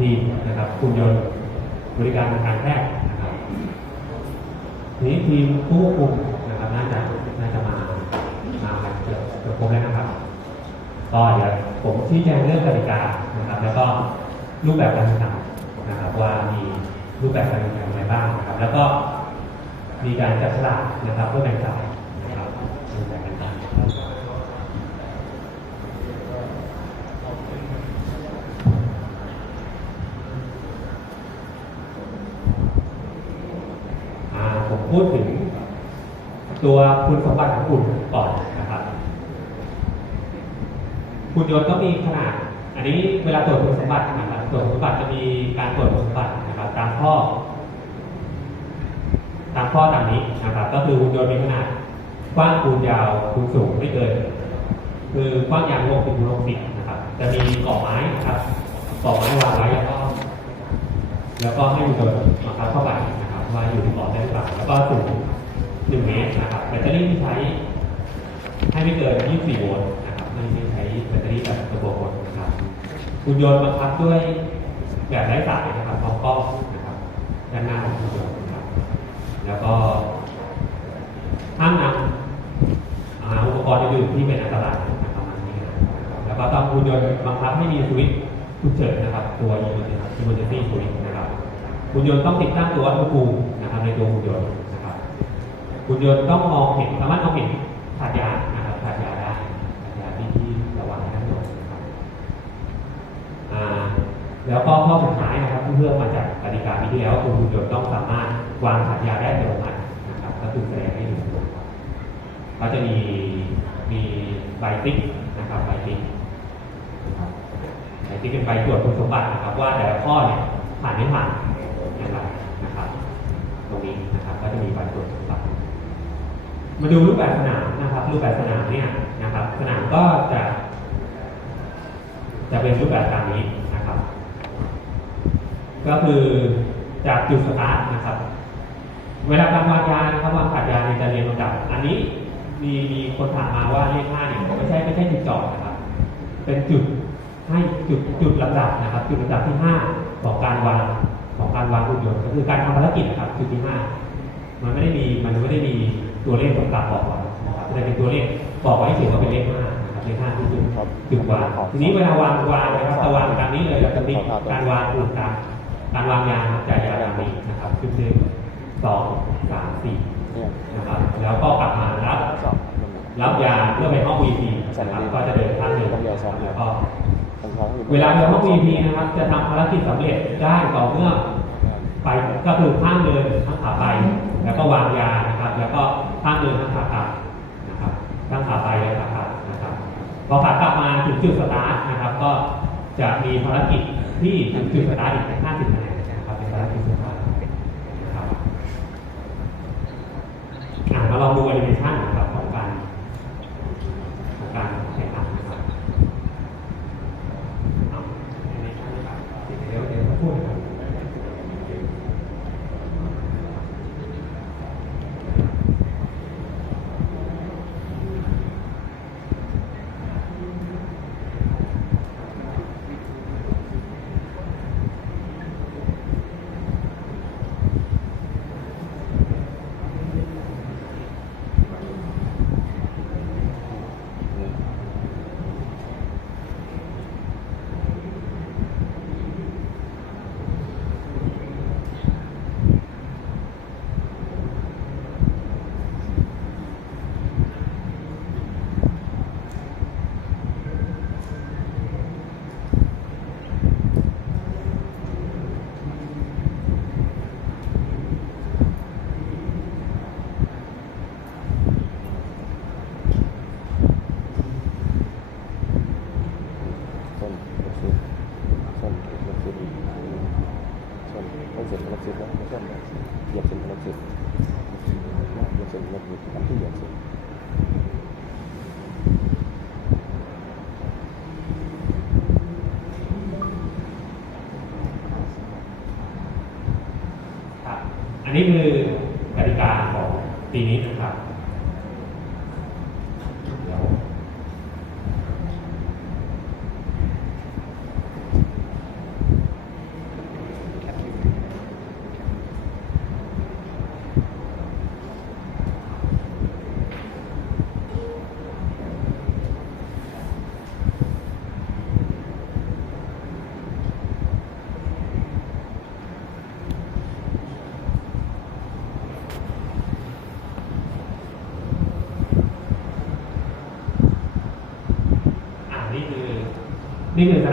ทีมนะครับคุณยนต์บริการทางการแพทย์นะครับทีนี้ทีมผู้ควบคุมนะครับน่าจะน่าจะมามากันเกือบเกือบครบแล้วนะครับก็เดี๋ยวผมชี้แจงเรื่องกติกานะครับ แล้วก็รูปแบบการแข่งขันนะครับ ว่ามีรูปแบบการแข่งขันอะไรบ้างนะครับ แล้วก็มีการจับฉลากนะครับเพื่อแบ่งจ่ายนะครับแบ่งกันจ่ายนะครับอ่าผม พูดถึงตัวคุณสมบัติของคุณก่อนนะครับคุณยนต์ก็มีขนาด อันนี้เวลาตรวจคุณสมบัตินะครับตรวจคุณสมบัติจะมีการตรวจคุณสมบัตินะครับตามข้อ ตามข้อตามนี้นะครับก็คือคุณยนต์มีขนาดกว้างคูณยาวคูณสูงไม่เกินคือกว้างยาว60คูณ60นะครับ จะมีก่อไม้นะครับก่อไม้วางไว้แล้วก็ แล้วก็ให้คุณยนต์มาคับเข้าไปนะครับ ว่าอยู่ในกรอบได้หรือเปล่าแล้วก็สูง1เมตรนะครับแบตเตอรี่ที่ใช้ให้ไม่เกิน 24 โวลต์นะครับไม่ไม่ใช้แบตเตอรี่แบบตัวโวลต์นะครับคุณยนต์บังคับด้วยแบบไร้สายนะครับพร้อมกล้องนะครับด้านหน้าของคุณยนต์นะครับ แล้วก็ห้ามนำอุปกรณ์อื่นๆที่เป็นอันตรายนะครับประมาณนี้นะครับแล้วก็ต้องคุณยนต์บังคับให้มีสวิตช์ฉุกเฉินนะครับ ตัว emergency emergency switch น คุณยนต์ต้องติดตั้งตัวอุณหภูมินะครับในตัวคุณยนต์นะครับคุณยนต์ต้องมองเห็นสามารถมองเห็นถาดยานะครับถาดยาได้ถาดยาที่ที่ระหว่างด้านบนนะครับอ่าแล้วก็ข้อสุดท้ายนะครับที่เพื่อมาจากกติกาปีที่แล้วคุณยนต์ต้องสามารถวางถาดยาได้อัตโนมัตินะครับก็คือแสดงให้ดูก็จะมีมีใบติ๊กนะครับใบติ๊กนะครับใบติ๊กเป็นใบตรวจคุณสมบัตินะครับว่าแต่ละข้อเนี่ยผ่านไม่ผ่านอย่างไรนะครับ ตรงนี้ นะครับก็จะมีใบตรวจสมบัติมาดูรูปแบบสนามนะครับ รูปแบบสนามเนี่ยนะครับ สนามก็จะ จะเป็นรูปแบบตามนี้นะครับ ก็คือจากจุดสตาร์ทนะครับ เวลาการวางยานะครับวางขาดยาในจะเรียงลำดับ อันนี้มีมีคนถามมาว่าเลขห้าเนี่ยไม่ใช่ไม่ใช่จุดจอดนะครับ เป็นจุดให้จุดจุดลำดับนะครับ จุดลำดับที่ห้าของการวางของการวางหุ่นยนต์ก็คือการทำภารกิจนะครับจุดที่ห้า มันไม่ได้มีมันไม่ได้มีตัวเลขกำกับบอกไว้นะครับแต่เป็นตัวเลขบอกไว้เฉยว่าเป็นเลขห้านะครับเลขห้าที่จุดจุดวางทีนี้เวลาวางวางนะครับจะวางตามนี้เลยเราจะมีการวางอื่นตามการวางยาครับจ่ายยาตามนี้นะครับคือหนึ่งสองสามสี่เนี่ยนะครับแล้วก็กลับมารับสองรับยาเพื่อไปห้อง VP นะครับก็จะเดินข้างหนึ่งแล้วก็ผมท้องอยู่เวลาเดินห้อง VP นะครับ จะทำภารกิจสำเร็จได้ต่อเมื่อไปก็คือข้ามเดินข้างขาไป จะมีภารกิจที่ถึงจุดสตาร์ทอีก 50คะแนนนะครับเป็นภารกิจสุดท้ายนะครับอะมาลองดูแอนิเมชันนะครับของการของการแข่งขันนะครับเอาแอนิเมชันนะครับเดี๋ยวเดี๋ยวเดี๋ยวพูดนะครับ ส้นรถซิดส้นรถซิดส้นรถซิดรถซิดแล้วส้นเหยียบส้นรถซิดเหยียบส้นรถซิดทำที่เห ยียบส้นครับอันนี้คือกติกาของปีนี้นะครับเดี๋ยว นี่คือสนาม